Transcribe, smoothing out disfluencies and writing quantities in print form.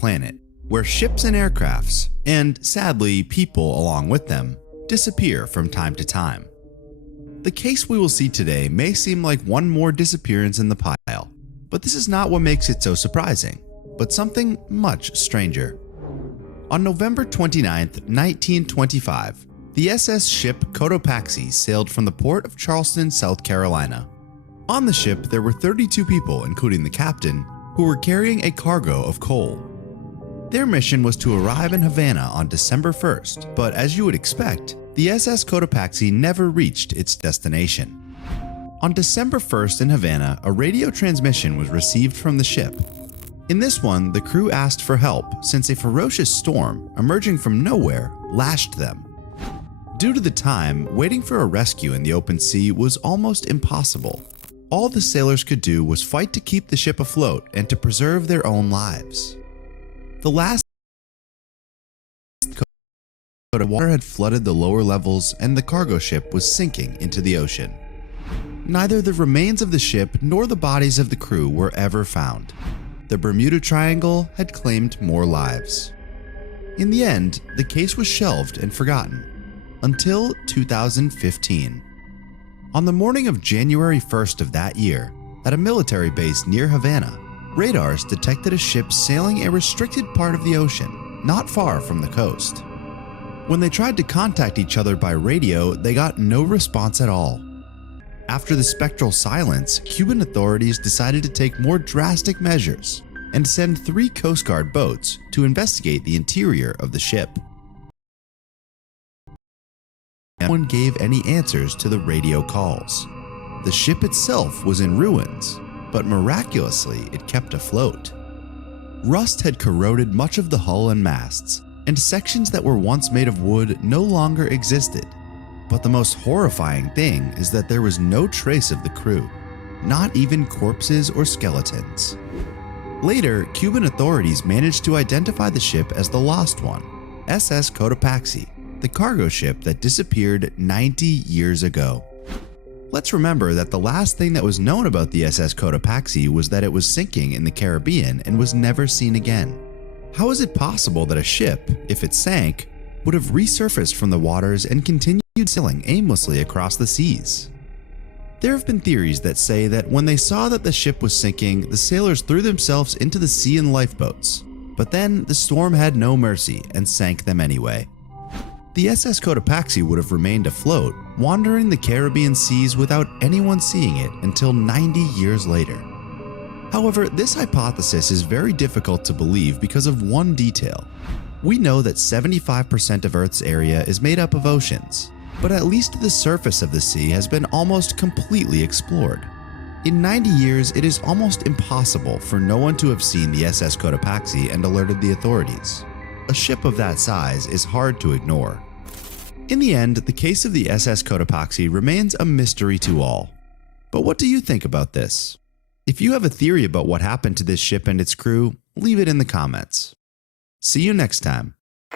planet, where ships and aircrafts, and sadly people along with them, disappear from time to time. The case we will see today may seem like one more disappearance in the pile, but this is not what makes it so surprising, but something much stranger. On November 29, 1925, the SS ship Cotopaxi sailed from the port of Charleston, South Carolina. On the ship, there were 32 people, including the captain, who were carrying a cargo of coal. Their mission was to arrive in Havana on December 1st, but as you would expect, the SS Cotopaxi never reached its destination. On December 1st in Havana, a radio transmission was received from the ship. In this one, the crew asked for help since a ferocious storm, emerging from nowhere, lashed them. Due to the time, waiting for a rescue in the open sea was almost impossible. All the sailors could do was fight to keep the ship afloat and to preserve their own lives. The last water had flooded the lower levels and the cargo ship was sinking into the ocean. Neither the remains of the ship nor the bodies of the crew were ever found. The Bermuda Triangle had claimed more lives. In the end, the case was shelved and forgotten until 2015. On the morning of January 1st of that year, at a military base near Havana, radars detected a ship sailing a restricted part of the ocean, not far from the coast. When they tried to contact each other by radio, they got no response at all. After the spectral silence, Cuban authorities decided to take more drastic measures and send 3 Coast Guard boats to investigate the interior of the ship. No one gave any answers to the radio calls. The ship itself was in ruins, but miraculously it kept afloat. Rust had corroded much of the hull and masts, and sections that were once made of wood no longer existed. But the most horrifying thing is that there was no trace of the crew, not even corpses or skeletons. Later, Cuban authorities managed to identify the ship as the lost one, SS Cotopaxi, the cargo ship that disappeared 90 years ago. Let's remember that the last thing that was known about the SS Cotopaxi was that it was sinking in the Caribbean and was never seen again. How is it possible that a ship, if it sank, would have resurfaced from the waters and continued sailing aimlessly across the seas? There have been theories that say that when they saw that the ship was sinking, the sailors threw themselves into the sea in lifeboats, but then the storm had no mercy and sank them anyway. The SS Cotopaxi would have remained afloat, wandering the Caribbean seas without anyone seeing it until 90 years later. However, this hypothesis is very difficult to believe because of one detail. We know that 75% of Earth's area is made up of oceans, but at least the surface of the sea has been almost completely explored. In 90 years, it is almost impossible for no one to have seen the SS Cotopaxi and alerted the authorities. A ship of that size is hard to ignore. In the end, the case of the SS Cotopaxi remains a mystery to all. But what do you think about this? If you have a theory about what happened to this ship and its crew, leave it in the comments. See you next time.